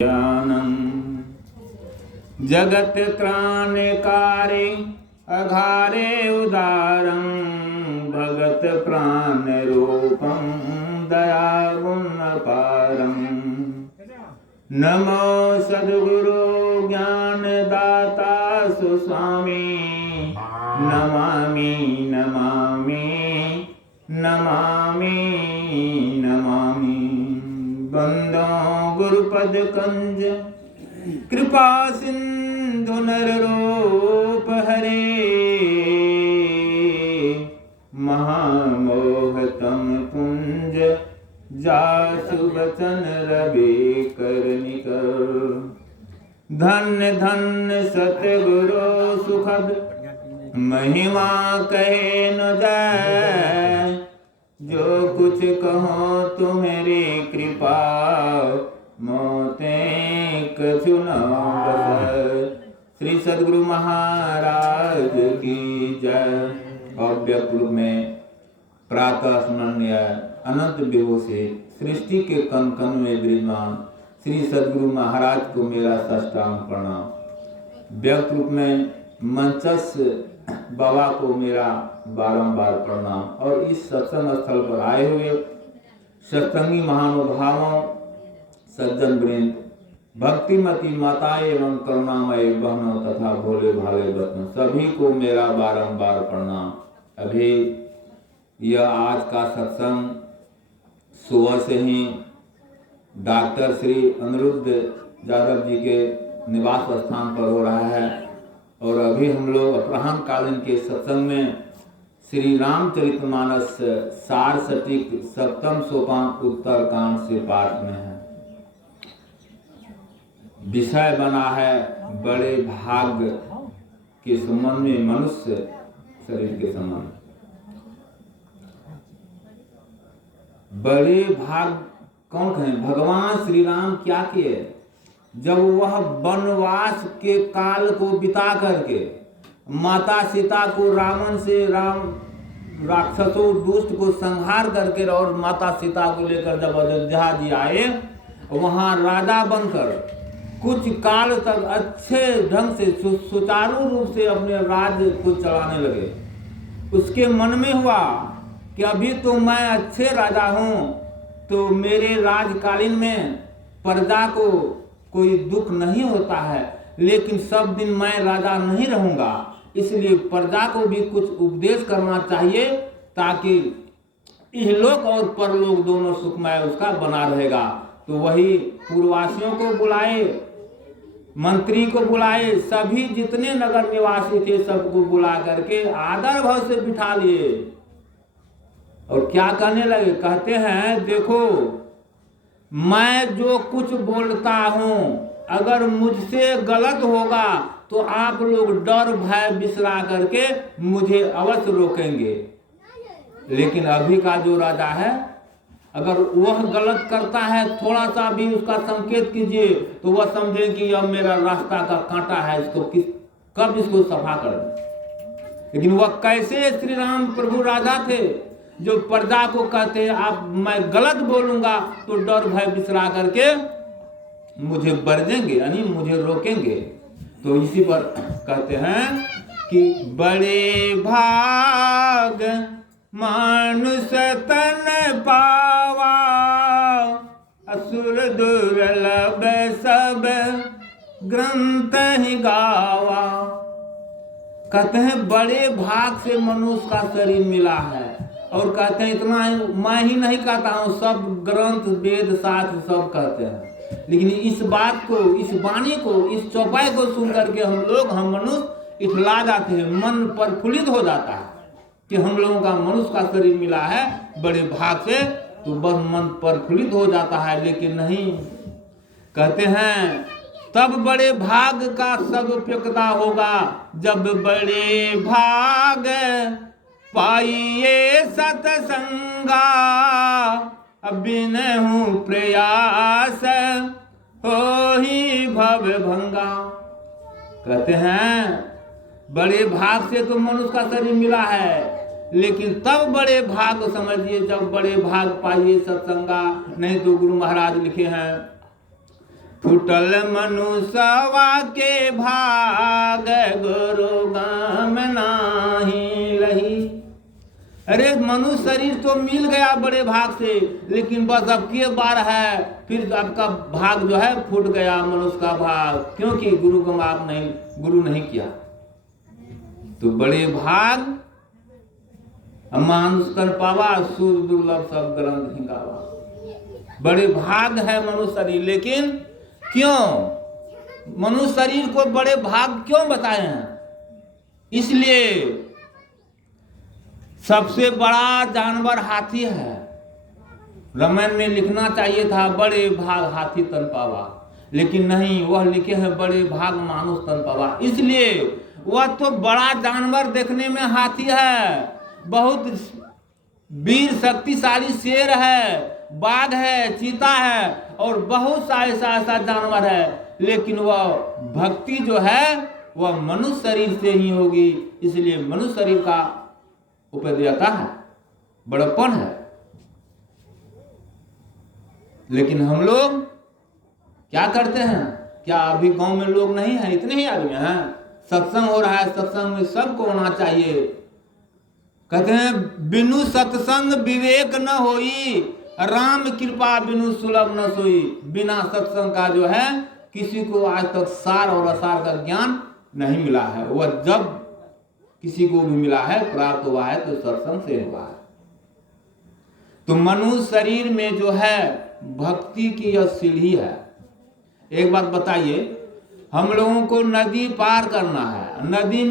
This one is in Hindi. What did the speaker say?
ज्ञानम जगत त्राणकारे अघारे उदारं भगत प्राण रूपं दया गुण अपारं। नमो सद्गुरु ज्ञान दाता सुस्वामी नमामि नमामि नमामि नमामि। बंदो गुरुपद कंज कृपा सिंधु नर रूप हरे महामोहतम कुंज जासु वचन रवि करनिक। धन्य धन्य सतगुरु सुखद महिमा कहे न जाए। जो कुछ कहो तुम्हारी कृपा मोते कछु न बसै। श्री सद्गुरु महाराज की जय। और व्यक्त रूप में प्रातः स्मरणीय अनंत विभू से सृष्टि के कण कण में विराजमान श्री सद्गुरु महाराज को मेरा साष्टांग प्रणाम। व्यक्त रूप में मंचस्थ बाबा को मेरा बारंबार प्रणाम। और इस सत्संग स्थल पर आए हुए सत्संगी महानुभावों सज्जन वृंद भक्तिमती माताएं एवं करुणामय बहनों तथा भोले भाले बच्चों सभी को मेरा बारंबार प्रणाम। अभी यह आज का सत्संग सुबह से ही डॉक्टर श्री अनिरुद्ध यादव जी के निवास स्थान पर हो रहा है। और अभी हम लोग अपराह्न कालीन के सत्संग में श्री रामचरितमानस सार सटीक सप्तम सोपान उत्तर कांड से पाठ में है। विषय बना है बड़े भाग्य के संबंध में, मनुष्य शरीर के संबंध। बड़े भाग कौन कहें? भगवान श्री राम क्या किए जब वह वनवास के काल को बिता करके माता सीता को रावण से राक्षसों दुष्ट को संहार करके और माता सीता को लेकर जब अयोध्या जी आए, वहां राजा बनकर कुछ काल तक अच्छे ढंग से सुचारू रूप से अपने राज्य को चलाने लगे। उसके मन में हुआ कि अभी तो मैं अच्छे राजा हूं, तो मेरे राजकालीन में प्रजा को कोई दुख नहीं होता है, लेकिन सब दिन मैं राजा नहीं रहूंगा, इसलिए प्रजा को भी कुछ उपदेश करना चाहिए ताकि इहलोक और परलोक दोनों सुखमय उसका बना रहेगा। तो वही पूर्ववासियों को बुलाए, मंत्री को बुलाए, सभी जितने नगर निवासी थे सबको बुला करके आदर भाव से बिठा लिए और क्या कहने लगे? कहते हैं देखो, मैं जो कुछ बोलता हूं अगर मुझसे गलत होगा तो आप लोग डर भय बिसरा करके मुझे अवश्य रोकेंगे। लेकिन अभी का जो राजा है, अगर वह गलत करता है थोड़ा सा भी उसका संकेत कीजिए तो वह समझे कि अब मेरा रास्ता का कांटा है, इसको कब इसको सफा कर। लेकिन वह कैसे श्री राम प्रभु राजा थे जो प्रजा को कहते हैं आप मैं गलत बोलूंगा तो डर भय बिसरा करके मुझे बरजेंगे यानी मुझे रोकेंगे। तो इसी पर कहते हैं कि बड़े भाग मानुष तन पावा असुर दुर्लभ सब ग्रंथ ही गावा। कहते हैं बड़े भाग से मनुष्य का शरीर मिला है। और कहते हैं इतना मैं ही नहीं कहता हूँ, सब ग्रंथ वेद शास्त्र सब कहते हैं। लेकिन इस बात को, इस वाणी को, इस चौपाई को सुन करके हम मनुष्य इठला जाते हैं, मन प्रफुल्लित हो जाता है कि हम लोगों का मनुष्य का शरीर मिला है बड़े भाग से, तो बस मन प्रफुल्लित हो जाता है। लेकिन नहीं, कहते हैं तब बड़े भाग का सदुपयोगिता होगा जब बड़े भाग पाइए सतसंगा बिनहु प्रयास हो ही भव भंगा। कहते हैं बड़े भाग से तो मनुष्य का शरीर मिला है, लेकिन तब बड़े भाग समझिए जब बड़े भाग पाइए सत्संगा। नहीं तो गुरु महाराज लिखे हैं फुटल मनुष्यवा के भाग, गुरु गाम नाही लही। अरे मनुष्य शरीर तो मिल गया बड़े भाग से, लेकिन बस अब के बार है, फिर आपका भाग जो है फूट गया, मनुष्य का भाग, क्योंकि गुरु को माफ नहीं, गुरु नहीं किया। तो बड़े भाग मानुष कर पावा, सूर दुर्लभ सब ग्रंथ हिंगावा। बड़े भाग है मनुष्य शरीर, लेकिन क्यों मनुष्य शरीर को बड़े भाग क्यों बताए हैं? इसलिए सबसे बड़ा जानवर हाथी है। रामायण में लिखना चाहिए था बड़े भाग हाथी तन पावा, लेकिन नहीं, वह लिखे हैं बड़े भाग मानुष तन पावा। इसलिए वह तो बड़ा जानवर देखने में हाथी है, बहुत वीर शक्तिशाली शेर है, बाघ है, चीता है, और बहुत सा ऐसा जानवर है, लेकिन वह भक्ति जो है वह मनुष्य शरीर से ही होगी। इसलिए मनुष्य शरीर का उपदेयता है, बड़प्पन है। लेकिन हम लोग क्या करते हैं? क्या अभी गांव में लोग नहीं हैं? इतने ही आदमी हैं। सत्संग हो रहा है, सत्संग में सबको होना चाहिए। कहते हैं बिनु सत्संग विवेक न होई, राम कृपा बिनु सुलभ न सोई। बिना सत्संग का जो है किसी को आज तक सार और असार का ज्ञान नहीं मिला है। वह जब किसी को भी मिला है, प्राप्त हुआ है, तो सत्संग से हुआ है। तो मनुष्य शरीर में जो है भक्ति की यह सीढ़ी है। एक बात बताइए, हम लोगों को नदी पार करना है, नदी में